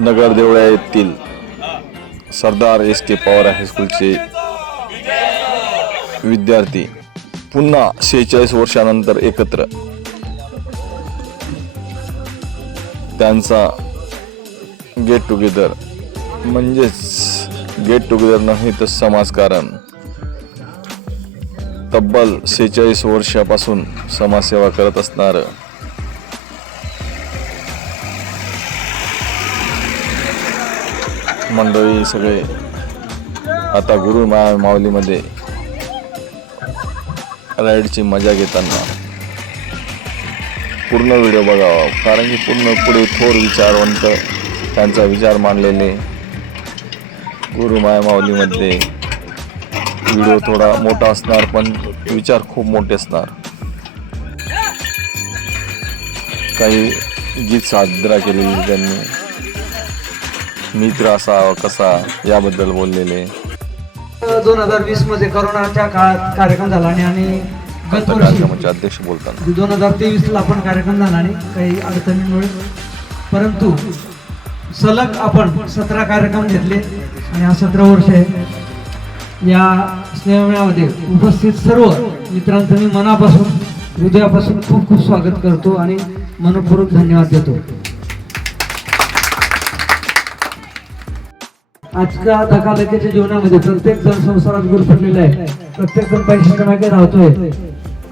नगर देवळ्या येथील सरदार एस के पवार हायस्कूलचे विद्यार्थी पुन्हा शेहेचाळीस वर्षानंतर एकत्र. त्यांचा गेट टुगेदर म्हणजेच गेट टुगेदर नाही तर समाजकारण. तब्बल सेहेचाळीस वर्षापासून समाजसेवा करत असणार मंडळी सगळे. आता गुरु मा माऊलीमध्ये राईडची मजा घेताना. पूर्ण व्हिडिओ बघावा. कारण की पूर्ण पुढे थोर विचारवंत त्यांचा विचार मांडलेले. गुरु माया माऊलीमध्ये व्हिडिओ थोडा मोठा असणार पण विचार खूप मोठे असणार. काही गीत साजरा केलेली त्यांनी. मित्र असावा कसा? याबद्दल बोललेले. दोन हजार वीसमध्ये करोनाच्या काळात कार्यक्रम झाला आणि आणि कार्यक्रमाचे अध्यक्ष बोलताना. दोन हजार तेवीस ला आपण कार्यक्रम झाला आणि काही अडचणींमुळे परंतु सलग आपण सतरा कार्यक्रम घेतले आणि हा सतरा वर्ष आहे. या स्नेहमेळामध्ये उपस्थित सर्व मित्रांचं मी मनापासून हृदयापासून खूप खूप स्वागत करतो आणि मनपूर्वक धन्यवाद देतो. आजच्या धकाधकीच्या जीवनामध्ये प्रत्येक जण संसारात गुरफटलेला आहे प्रत्येक जण पैशाच्या मागे धावतोय.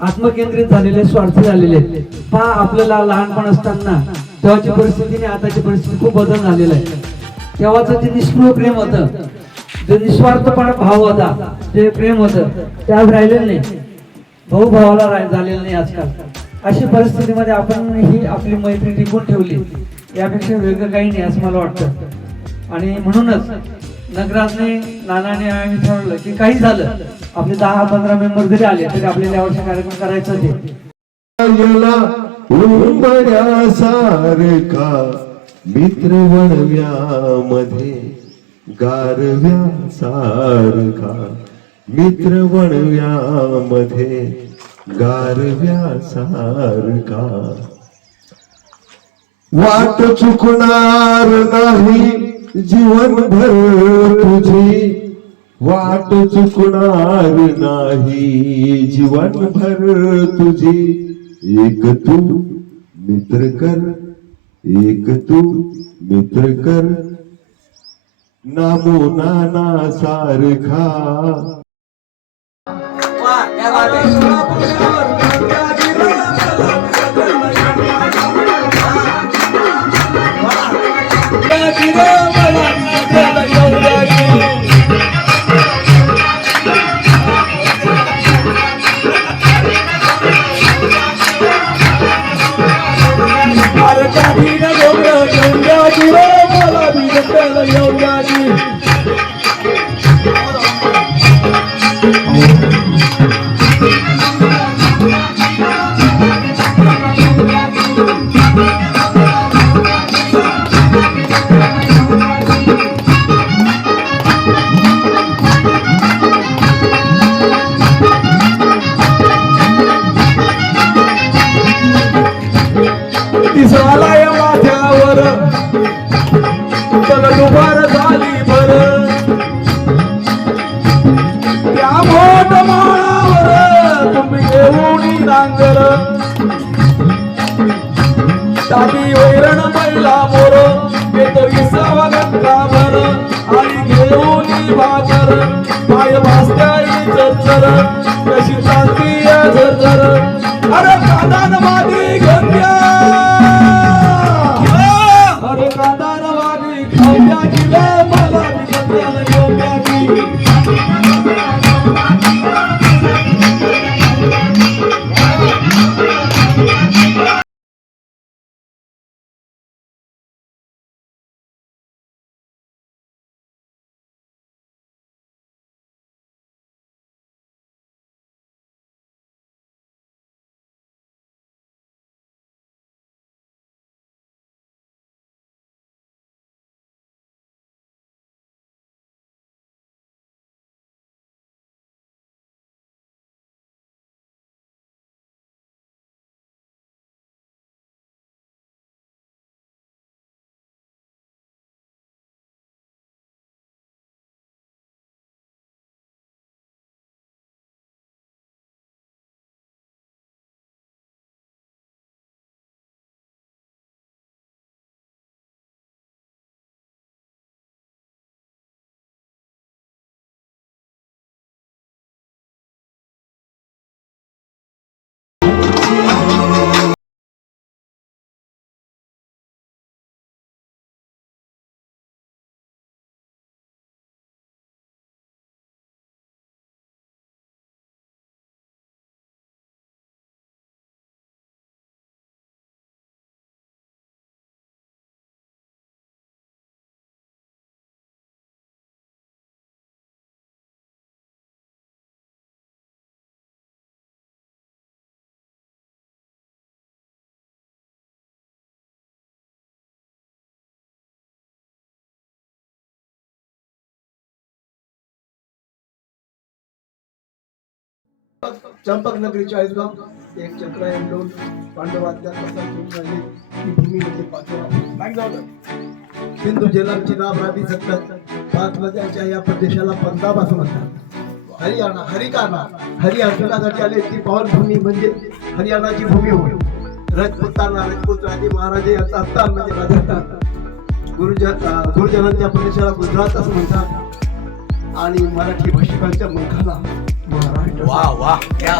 आत्मकेंद्रित झालेले स्वार्थी झालेले पहा आपल्याला लहानपण असताना तेव्हाची परिस्थिती आणि आताची परिस्थिती खूप बदल झालेला आहे. तेव्हाचं जे निष्पृह प्रेम होतं जे निस्वार्थपणा भाव होता जे प्रेम होतं ते आज राहिलेलं नाही. भाऊ भावाला झालेलं नाही आजकाल. अशी परिस्थितीमध्ये आपण ही आपली मैत्री टिकून ठेवली. यापेक्षा वेगळं काही नाही असं मला वाटतं. आणि म्हणूनच नगराजने नानाने आम्ही ठरवलं की काही झालं आपले दहा पंधरा मेंबर जरी आले तरी आपल्याला यावर्षी कार्यक्रम करायचं ते गेला मित्र वणव्यामध्ये गारव्यासारखा मित्र वणव्यामध्ये गारव्यासारखा वाट चुकणार नाही. जीवन भर तुझी वाट चुकणार नाही जीवनभर तुझी एक तू मित्र कर एक तू मित्र कर नामो नाना सारखा दिसाला तल झाली भर. त्या मोठ माळावर तुम्ही घेऊन नांगर. दादी वैरण महिला मोर येतो इसावा गंगाभर. आणि घेऊन भाकर पाय भासत्याई जर कशी चालती झरझर अरे कांदान मादी चंपक नगरी चाळीसगाव एक चक्रायन दोन पांडवातल्या कसा घेऊन राहिले. ही भूमी म्हणजे पाचवा सिंधू जलांची नाव राबी सकतात पाच नद्यांच्या या प्रदेशाला पंजाब असं म्हणतात. हरियाणा हरिकाना हरियाणासाठी आले. ती पावनभूमी म्हणजे हरियाणाची भूमी होय. राजपुतांना राजपूत राजे महाराजे यांचा स्थान म्हणजे राजस्थान. गुरुजन गुरुजनांच्या प्रदेशाला गुजरात असं म्हणतात. आणि मराठी भाषिकांच्या मुखाला. वा वा. क्या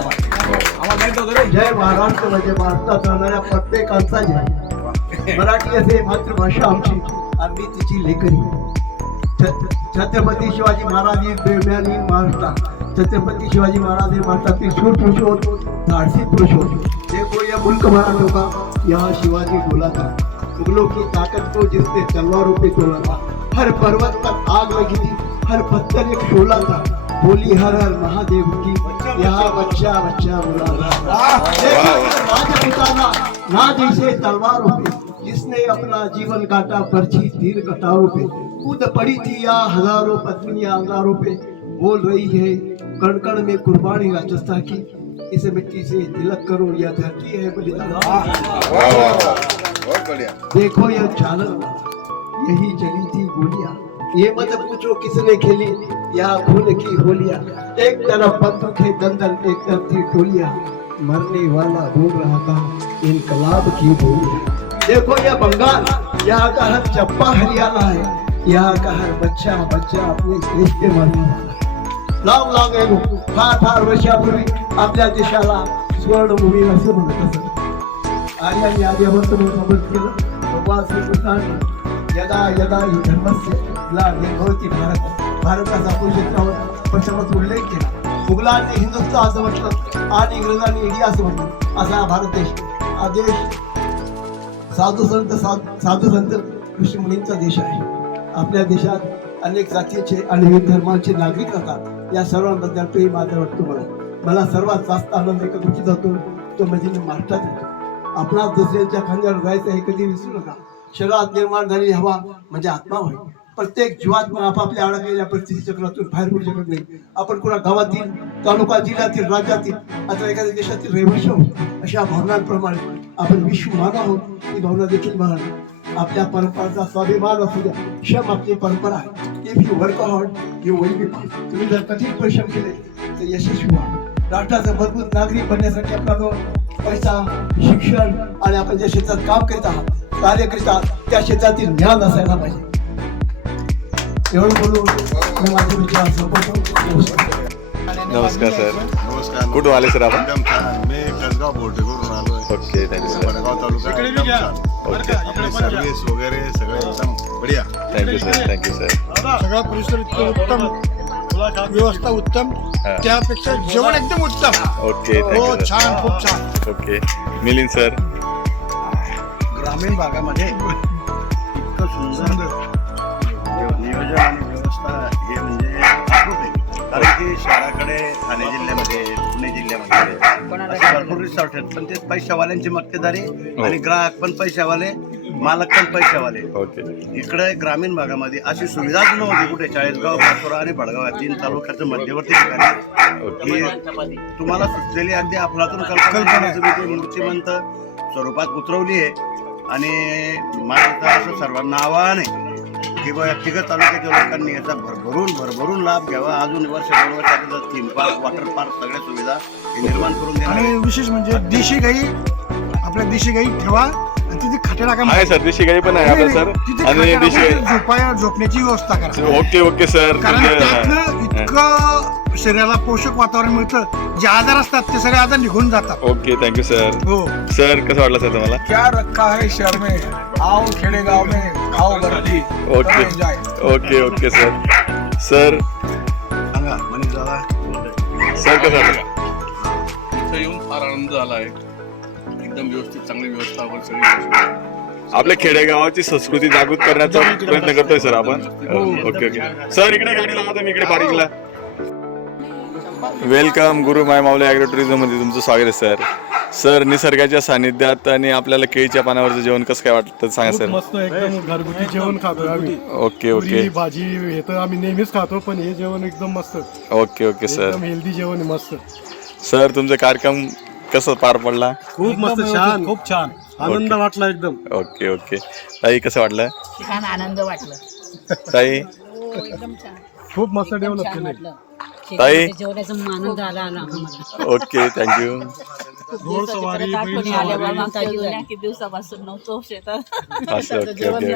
जय महाराष्ट्र म्हणजे भारतात राहणाऱ्या प्रत्येकाचा जय. मराठी असे मातृभाषा आमची. आम्ही तिची लेखनी छत्रपती शिवाजी महाराज हे प्रेम्यानी महाराष्ट्रात छत्रपती शिवाजी महाराज हे भारतातील शूर पुरुष होत धाडसी पुरुष होत देखो या मुल्क महाराज का या शिवाजी बोला था मुगलों की ताकत को जिसने तलवारों पे तोला था हर पर्वत पर आग लगी थी हर पत्थर एक शोला था बोली हर हर महादेव की। यहाँ बच्चा बच्चा बोला राजपुताना ना जैसे तलवारों पे जिसने अपना जीवन काटा पर्ची तीर कटारों पे कूद पड़ी थी या हज़ारों पत्नियाँ अंगारों पे बोल रही है कण कण में कुर्बानी राजस्था की। इस मिट्टी से तिलक करो यह धरती है बलिदान देखो यह चालन यही चली थी गोलियाँ। ये मत पूछो किसने खेली यहाँ खून की होलियाँ। एक तरफ़ बंदूक है दंदन एक तरफ़ थी टोलियाँ। मरने वाला बोल रहा था, इनकलाब की बोलियाँ। देखो यह बंगाल, यहाँ का हर चप्पा हरियाणा है। यहाँ का हर बच्चा बच्चा अपने देश के मरने वाला लांब लांब येऊ फार फार वर्षापूर्वी आपल्या देशाला, स्वर्णभूमी असं म्हणत असत आर्यांनी आर्यभट्ट म्हणून केलं भगवान श्रीकृष्णाने यदा यदा हि धर्मस्य ग्लानिर्भवती भारत. भारताचा कुरुक्षेत्रावर पश्चिमात उल्लेख केला. मुघलांनी हिंदुस्थान असं म्हटलं आणि इंग्रजांनी इंडिया असं म्हटलं. असा हा भारत देश. हा देश साधू संत साध- साधू संत ऋषी मुनींचा देश आहे. आपल्या देशात अनेक जातीचे आणि विविध धर्मांचे नागरिक राहतात. या सर्वांबद्दल प्रेम आदर वाटतो मला. मला सर्वात जास्त आनंद एका गोष्टी जातो तो म्हणजे मी महाराष्ट्रात येतो आपणास दुसऱ्यांच्या खांद्यावर जायचं हे कधी विसरू नका. शरीरात निर्माण झालेली हवा म्हणजे आत्मा होय. प्रत्येक जीवात्मा आपापल्या अडकलेल्या परिस्थिती चक्रातून बाहेर पडू शकत नाही. आपण कुणा गावातील तालुका जिल्ह्यातील राज्यातील अथवा एखाद्या देशातील रहिवासी आहोत अशा भावनांप्रमाणे आपण विश्व मागा आहोत ही भावना देखील बघा आपल्या परंपराचा स्वाभिमान असू द्या श्रम आपली परंपरा आहे. If you work hard you will be तुम्ही जर कठीण परिश्रम केले तर यशस्वी व्हा. राष्ट्राचा मजबूत नागरिक बनण्यासाठी आपला जो पैसा शिक्षण आणि आपण ज्या क्षेत्रात काम करीत आहात कार्य करीत आहात त्या क्षेत्रातील ज्ञान असायला पाहिजे. एवढं बोलून मी माझे विचार संपवतो. नमस्कार नमस्कार. सर. नमस्कार. कुठून आले सर आपण? मी कसगाव बोर्डेकरून आलोय. Okay thank you sir Vadgaon taluka okay. आपली सर्व्हिस वगैरे सगळं एकदम बढिया. थँक्यू सर थँक्यू सर सगळा परिसर इतकं उत्तम. व्यवस्था उत्तम. हा. त्यापेक्षा जेवण एकदम उत्तम. ओके हो थँक्यू छान खूप छान. ओके. मिलिंद सर ग्रामीण भागामध्ये इतकं सुंदर नियोजन आणि व्यवस्था हे म्हणजे अद्भुत आहे. कारण की शहराकडे ठाणे जिल्ह्यामध्ये पुणे जिल्ह्यामध्ये असे भरपूर रिसॉर्ट आहेत. पण ते पैशावाल्यांची मक्तेदारी आणि ग्राहक पण पैशावाले. मालक पण पैशावाले. ओके. इकडे ग्रामीण भागामध्ये अशी सुविधाच नव्हती कुठे. चाळीसगाव पाचोरा आणि भडगाव या तीन तालुक्याचं मध्यवर्ती ठिकाणी. की तुम्हाला सुचलेली अगदी अफलातून कल्पना तुम्ही ती मूर्तिमंत स्वरूपात उतरवली आहे. आणि माझं असं सर्वांना आवाहन आहे की बा व्यक्तिगत तालुक्याच्या लोकांनी याचा भरभरून भरभरून लाभ घ्यावा. अजून वर्ष दोन वर्षात थीम पार्क वॉटर पार्क सगळ्या सुविधा निर्माण करून देणार आणि. विशेष म्हणजे देशी गाई आपल्या देशी गाई ठेवा. तिथे खाटे टाका आहे सर देशी गाई पण आहे आपल्या सर. आणि देशी झोपाया झोपण्याची व्यवस्था करा. Okay okay sir. कारण त्यातनं इतकं शरीराला पोषक वातावरण मिळतं. जे आजार असतात ते सगळे आजार निघून जातात. ओके थँक्यू सर हो. सर कसं वाटलं सर तुम्हाला? क्या रखा है शहर में? आओ खेड़ेगांव में खाओ गर्दी. Okay. Okay okay sir sir सांगा मनीष दादा सर कसं वाटलं? येऊन फार आनंद झाला आहे. एकदम व्यवस्थित चांगली व्यवस्था वगैरे सगळी. आपल्या खेडेगावाची संस्कृती जागृत करण्याचा प्रयत्न करतोय सर आपण. Okay okay. सर इकडे गाडी लावा तुम्ही इकडे पार्किंगला वेलकम गुरु माय माऊली ॲग्रो टुरिझममध्ये तुमचं स्वागत आहे सर. सर निसर्गाच्या सानिध्यात आणि आपल्याला केळीच्या पानावरचं जेवण कसं काय वाटतं सांगा सर. मस्त एकदम घरगुती जेवण खातो आम्ही. Okay okay. भाजी हे तर आम्ही नेहमीच खातो पण हे जेवण एकदम मस्त. Okay okay sir. हेल्दी जेवण आहे मस्त. सर तुमचा कार्यक्रम कसा पार पडला? खूप मस्त छान. खूप छान. आनंद वाटला एकदम. Okay okay. ताई कसं वाटलं? छान आनंद वाटलं. ताई? खूप मस्त डेव्हलप केलं ताई? जेवढ्याचा आनंद आला आला आम्हाला. ओके थँक्यू दिवसापासून नव्हतो शेतात. असं ओके ओके.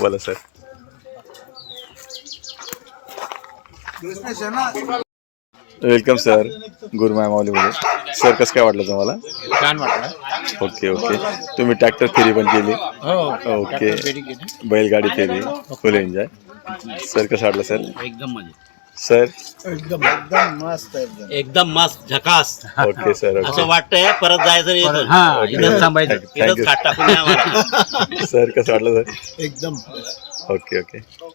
बोला सर वेलकम सर गुरुमाय माऊलीमध्ये सर कसं काय वाटलं तुम्हाला? छान वाटलं. Okay okay. तुम्ही ट्रॅक्टर फेरी पण केली? ओके. बैलगाडी फेरी. फुल एन्जॉय सर कसं वाटलं सर एकदम मजे सर एकदम मस्त झकास. ओके सर असं ओके वाटतंय परत जायचं येतं हा, थांबायचं. इथंच खाट टाकून या आम्हाला. सर कसं वाटलं सर एकदम ओके ओके.